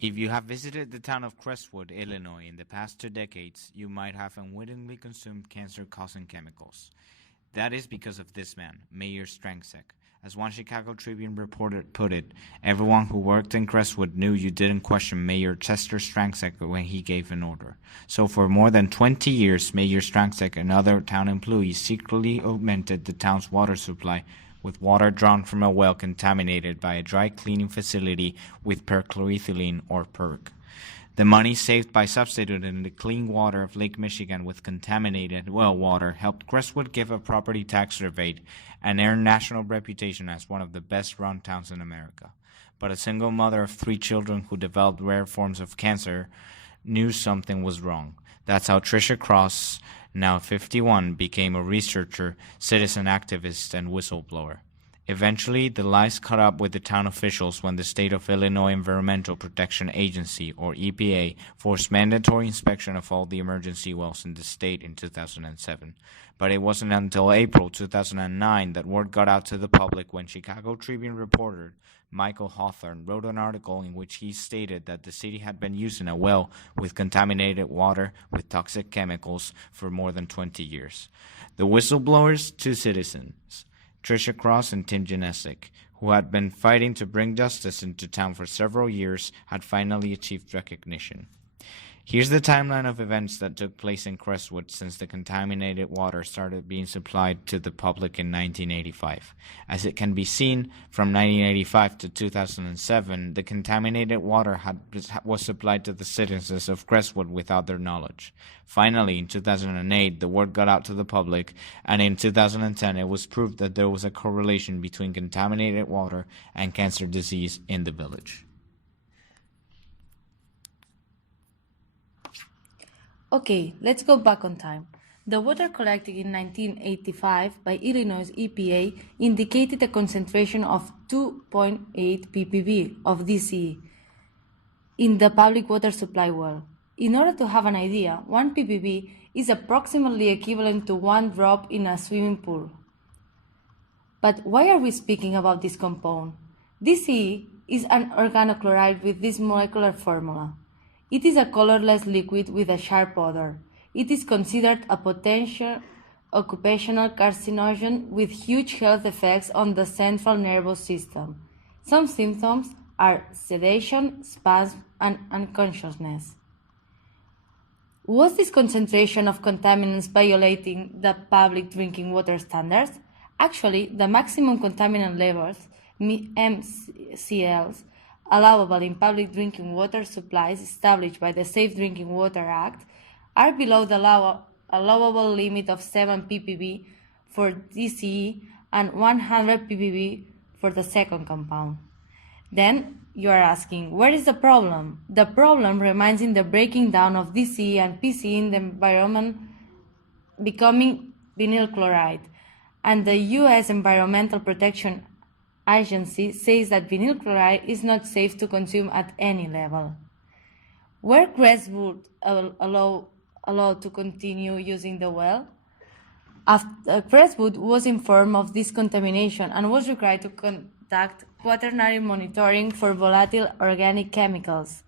If you have visited the town of Crestwood, Illinois in the past 2 decades, you might have unwittingly consumed cancer-causing chemicals. That is because of this man, Mayor Strangsack. As one Chicago Tribune reporter put it, everyone who worked in Crestwood knew you didn't question Mayor Chester Strangsack when he gave an order. So for more than 20 years, Mayor Strangsack and other town employees secretly augmented the town's water supply with water drawn from a well contaminated by a dry cleaning facility with perchloroethylene or PERC. The money saved by substituting the clean water of Lake Michigan with contaminated well water helped Crestwood give a property tax rebate and earn national reputation as one of the best-run towns in America. But a single mother of 3 children who developed rare forms of cancer knew something was wrong. That's how Tricia Cross, now 51, became a researcher, citizen activist, and whistleblower. Eventually, the lies caught up with the town officials when the State of Illinois Environmental Protection Agency, or EPA, forced mandatory inspection of all the emergency wells in the state in 2007. But it wasn't until April 2009 that word got out to the public when Chicago Tribune reporter Michael Hawthorne wrote an article in which he stated that the city had been using a well with contaminated water with toxic chemicals for more than 20 years. The whistleblowers, 2 citizens, Tricia Cross and Tim Janesic, who had been fighting to bring justice into town for several years, had finally achieved recognition. Here's the timeline of events that took place in Crestwood since the contaminated water started being supplied to the public in 1985. As it can be seen, from 1985 to 2007, the contaminated water was supplied to the citizens of Crestwood without their knowledge. Finally, in 2008, the word got out to the public, and in 2010, it was proved that there was a correlation between contaminated water and cancer disease in the village. Okay, let's go back on time. The water collected in 1985 by Illinois EPA indicated a concentration of 2.8 ppb of DCE in the public water supply well. In order to have an idea, 1 ppb is approximately equivalent to 1 drop in a swimming pool. But why are we speaking about this compound? DCE is an organochloride with this molecular formula. It is a colorless liquid with a sharp odor. It is considered a potential occupational carcinogen with huge health effects on the central nervous system. Some symptoms are sedation, spasm, and unconsciousness. Was this concentration of contaminants violating the public drinking water standards? Actually, the maximum contaminant levels, MCLs, allowable in public drinking water supplies established by the Safe Drinking Water Act are below the allowable limit of 7 ppb for DCE and 100 ppb for the second compound. Then you are asking, where is the problem? The problem remains in the breaking down of DCE and PCE in the environment, becoming vinyl chloride, and the U.S. Environmental Protection Agency says that vinyl chloride is not safe to consume at any level. Were Crestwood allowed to continue using the well? Crestwood was informed of this contamination and was required to conduct quaternary monitoring for volatile organic chemicals,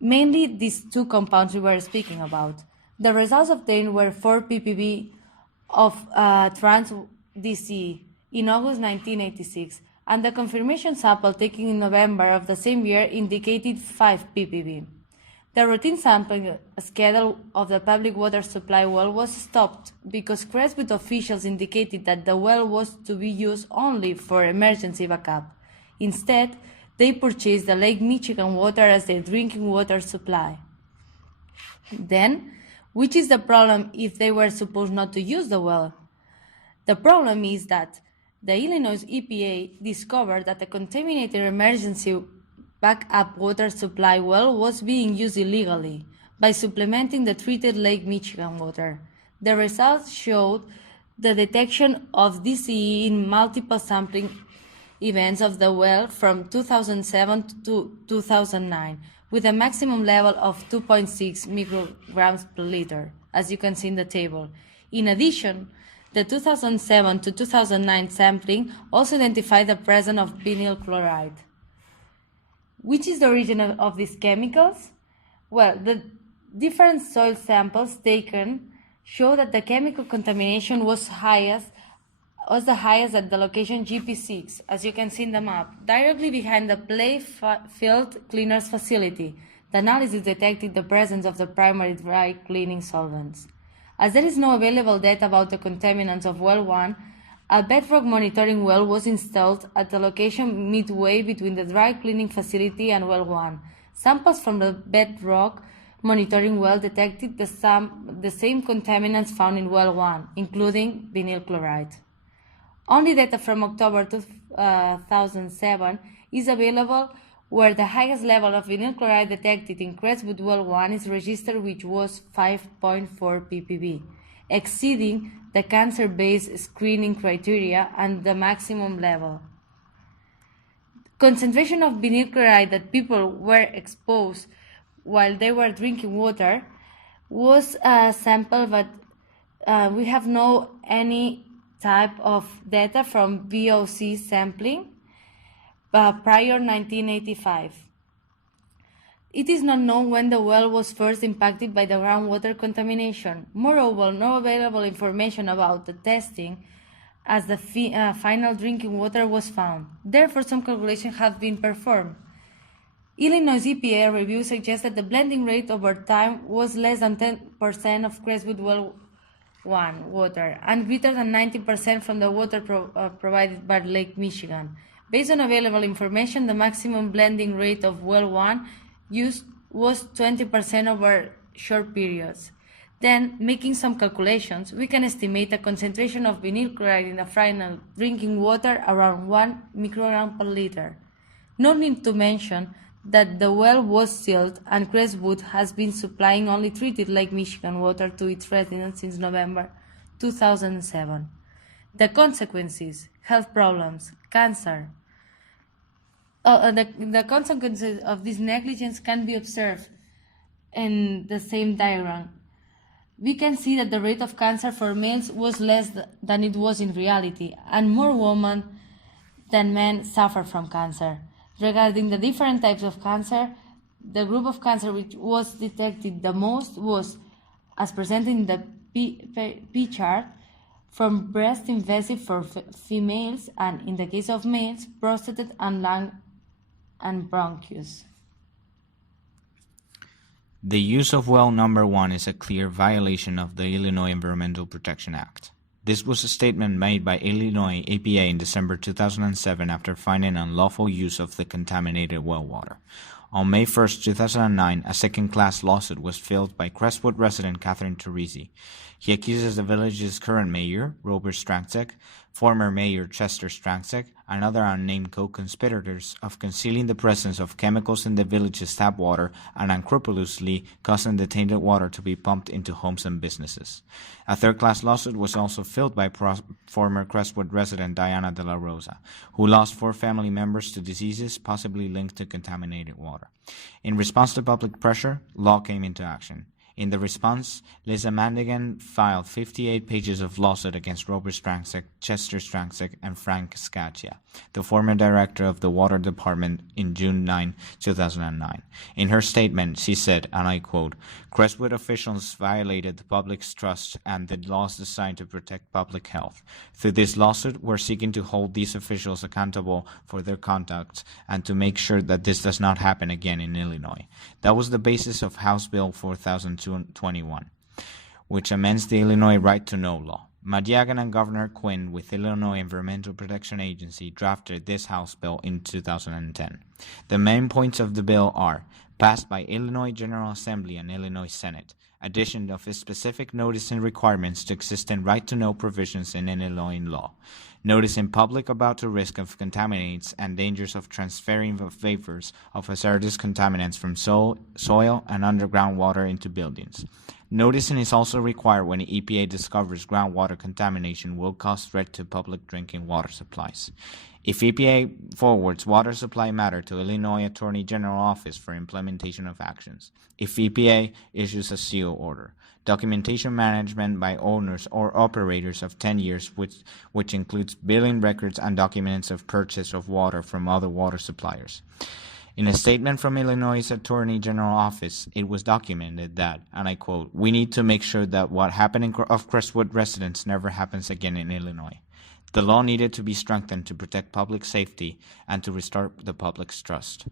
mainly these 2 compounds we were speaking about. The results obtained were 4 ppb of trans DCE in August 1986, and the confirmation sample taken in November of the same year indicated 5 ppb. The routine sampling schedule of the public water supply well was stopped because Crestwood officials indicated that the well was to be used only for emergency backup. Instead, they purchased the Lake Michigan water as their drinking water supply. Then, which is the problem if they were supposed not to use the well? The problem is that the Illinois EPA discovered that the contaminated emergency backup water supply well was being used illegally by supplementing the treated Lake Michigan water. The results showed the detection of DCE in multiple sampling events of the well from 2007 to 2009, with a maximum level of 2.6 micrograms per liter, as you can see in the table. In addition, the 2007 to 2009 sampling also identified the presence of vinyl chloride. Which is the origin of these chemicals? Well, the different soil samples taken show that the chemical contamination was the highest at the location GP6, as you can see in the map, directly behind the Playfield Cleaners facility. The analysis detected the presence of the primary dry cleaning solvents. As there is no available data about the contaminants of well 1, a bedrock monitoring well was installed at the location midway between the dry cleaning facility and well 1. Samples from the bedrock monitoring well detected the same contaminants found in well 1, including vinyl chloride. Only data from October 2007 is available, where the highest level of vinyl chloride detected in Crestwood Well 1 is registered, which was 5.4 ppb, exceeding the cancer-based screening criteria and the maximum level. Concentration of vinyl chloride that people were exposed while they were drinking water was sampled, but we have no any type of data from VOC sampling prior 1985. It is not known when the well was first impacted by the groundwater contamination. Moreover, no available information about the testing as the final drinking water was found. Therefore, some calculations have been performed. Illinois EPA review suggests that the blending rate over time was less than 10% of Crestwood Well 1 water and greater than 90% from the water provided by Lake Michigan. Based on available information, the maximum blending rate of well 1 used was 20% over short periods. Then, making some calculations, we can estimate a concentration of vinyl chloride in the final drinking water around 1 microgram per liter. No need to mention that the well was sealed and Crestwood has been supplying only treated Lake Michigan water to its residents since November 2007. The consequences: health problems, cancer. The consequences of this negligence can be observed in the same diagram. We can see that the rate of cancer for males was less than it was in reality, and more women than men suffer from cancer. Regarding the different types of cancer, the group of cancer which was detected the most was, as presented in the P chart, from breast invasive for females, and in the case of males, prostate and lung and bronchus. The use of well number 1 is a clear violation of the Illinois Environmental Protection Act. This was a statement made by Illinois EPA in December 2007 after finding unlawful use of the contaminated well water. On May 1, 2009, a second-class lawsuit was filed by Crestwood resident Catherine Teresi. He accuses the village's current mayor, Robert Strangczek, former mayor Chester Strangczek, and other unnamed co-conspirators of concealing the presence of chemicals in the village's tap water and unscrupulously causing the tainted water to be pumped into homes and businesses. A third-class lawsuit was also filed by former Crestwood resident Diana De La Rosa, who lost 4 family members to diseases possibly linked to contaminated water. In response to public pressure, law came into action. In the response, Lisa Mandigan filed 58 pages of lawsuit against Robert Strangczek, Chester Strangczek, and Frank Scaccia, the former director of the Water Department, in June 9, 2009. In her statement, she said, and I quote, "Crestwood officials violated the public's trust and the laws designed to protect public health. Through this lawsuit, we're seeking to hold these officials accountable for their conduct and to make sure that this does not happen again in Illinois." That was the basis of House Bill 4021, which amends the Illinois Right to Know law. Madiagan and Governor Quinn with Illinois Environmental Protection Agency drafted this House bill in 2010. The main points of the bill are: passed by Illinois General Assembly and Illinois Senate, addition of specific notice and requirements to existing right-to-know provisions in Illinois law, notice in public about the risk of contaminants and dangers of transferring vapors of hazardous contaminants from soil and underground water into buildings. Noticing is also required when the EPA discovers groundwater contamination will cause threat to public drinking water supplies. If EPA forwards water supply matter to Illinois Attorney General Office for implementation of actions. If EPA issues a CO order. Documentation management by owners or operators of 10 years, which includes billing records and documents of purchase of water from other water suppliers. In a statement from Illinois' Attorney General office, it was documented that, and I quote, "We need to make sure that what happened of Crestwood residents never happens again in Illinois. The law needed to be strengthened to protect public safety and to restore the public's trust.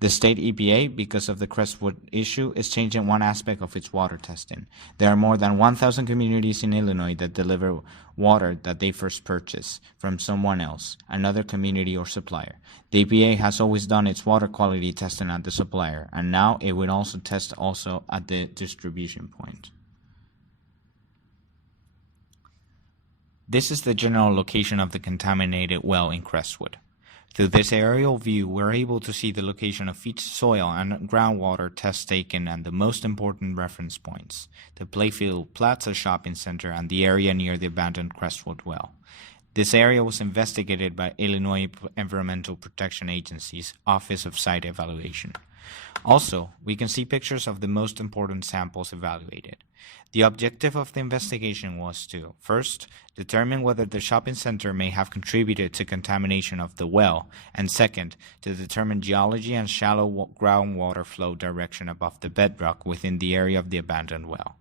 The state EPA, because of the Crestwood issue, is changing one aspect of its water testing. There are more than 1,000 communities in Illinois that deliver water that they first purchase from someone else, another community or supplier. The EPA has always done its water quality testing at the supplier, and now it will also test also at the distribution point." This is the general location of the contaminated well in Crestwood. Through this aerial view, we're able to see the location of each soil and groundwater test taken and the most important reference points, the Playfield Plaza Shopping Center and the area near the abandoned Crestwood well. This area was investigated by Illinois Environmental Protection Agency's Office of Site Evaluation. Also, we can see pictures of the most important samples evaluated. The objective of the investigation was to, first, determine whether the shopping center may have contributed to contamination of the well, and second, to determine geology and shallow groundwater flow direction above the bedrock within the area of the abandoned well.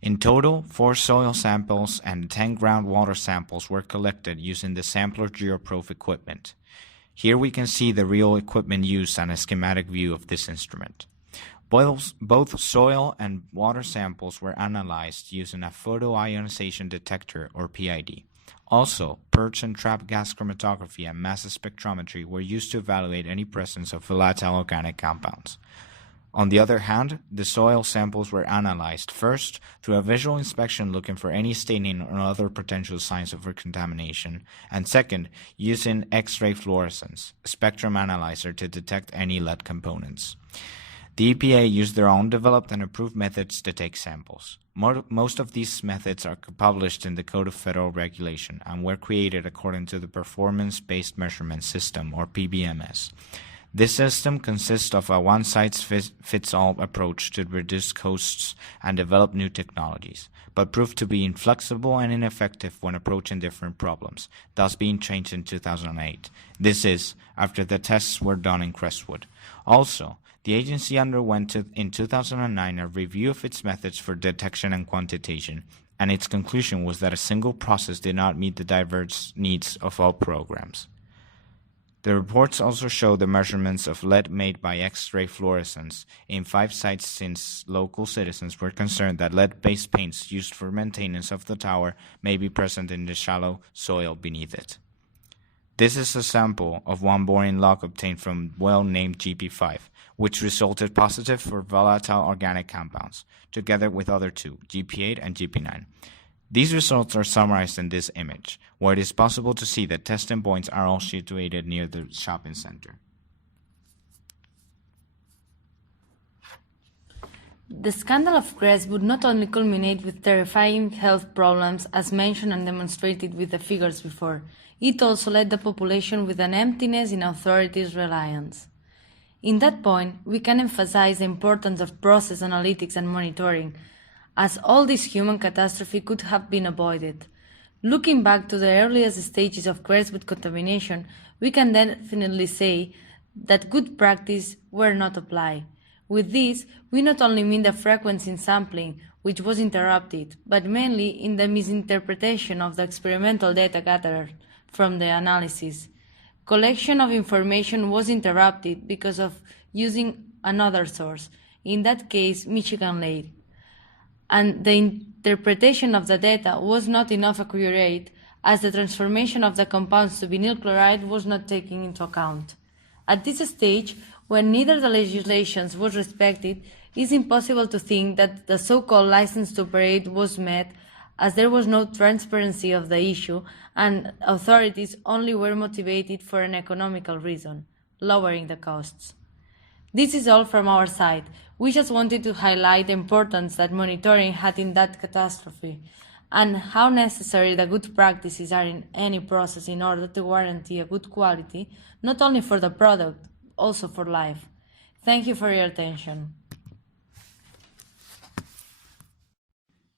In total, 4 soil samples and 10 groundwater samples were collected using the sampler GeoProbe equipment. Here we can see the real equipment used and a schematic view of this instrument. Both soil and water samples were analyzed using a photoionization detector, or PID. Also, purge and trap gas chromatography and mass spectrometry were used to evaluate any presence of volatile organic compounds. On the other hand, the soil samples were analyzed first through a visual inspection looking for any staining or other potential signs of contamination, and second, using X-ray fluorescence, a spectrum analyzer to detect any lead components. The EPA used their own developed and approved methods to take samples. Most of these methods are published in the Code of Federal Regulation and were created according to the Performance-Based Measurement System, or PBMS. This system consists of a one-size-fits-all approach to reduce costs and develop new technologies, but proved to be inflexible and ineffective when approaching different problems, thus being changed in 2008. This is, after the tests were done in Crestwood. Also, the agency underwent in 2009 a review of its methods for detection and quantitation, and its conclusion was that a single process did not meet the diverse needs of all programs. The reports also show the measurements of lead made by X-ray fluorescence in 5 sites since local citizens were concerned that lead-based paints used for maintenance of the tower may be present in the shallow soil beneath it. This is a sample of one boring log obtained from well named GP5, which resulted positive for volatile organic compounds, together with other 2, GP8 and GP9. These results are summarized in this image, where it is possible to see that testing points are all situated near the shopping center. The scandal of Crestwood not only culminated with terrifying health problems as mentioned and demonstrated with the figures before, it also led the population with an emptiness in authorities' reliance. In that point, we can emphasize the importance of process analytics and monitoring, as all this human catastrophe could have been avoided. Looking back to the earliest stages of Crestwood contamination, we can definitely say that good practice were not applied. With this, we not only mean the frequency in sampling, which was interrupted, but mainly in the misinterpretation of the experimental data gathered from the analysis. Collection of information was interrupted because of using another source, in that case Michigan Lake, and the interpretation of the data was not enough accurate as the transformation of the compounds to vinyl chloride was not taken into account. At this stage, when neither the legislation was respected, it is impossible to think that the so-called license to operate was met, as there was no transparency of the issue and authorities only were motivated for an economical reason, lowering the costs. This is all from our side. We just wanted to highlight the importance that monitoring had in that catastrophe and how necessary the good practices are in any process in order to guarantee a good quality, not only for the product, also for life. Thank you for your attention.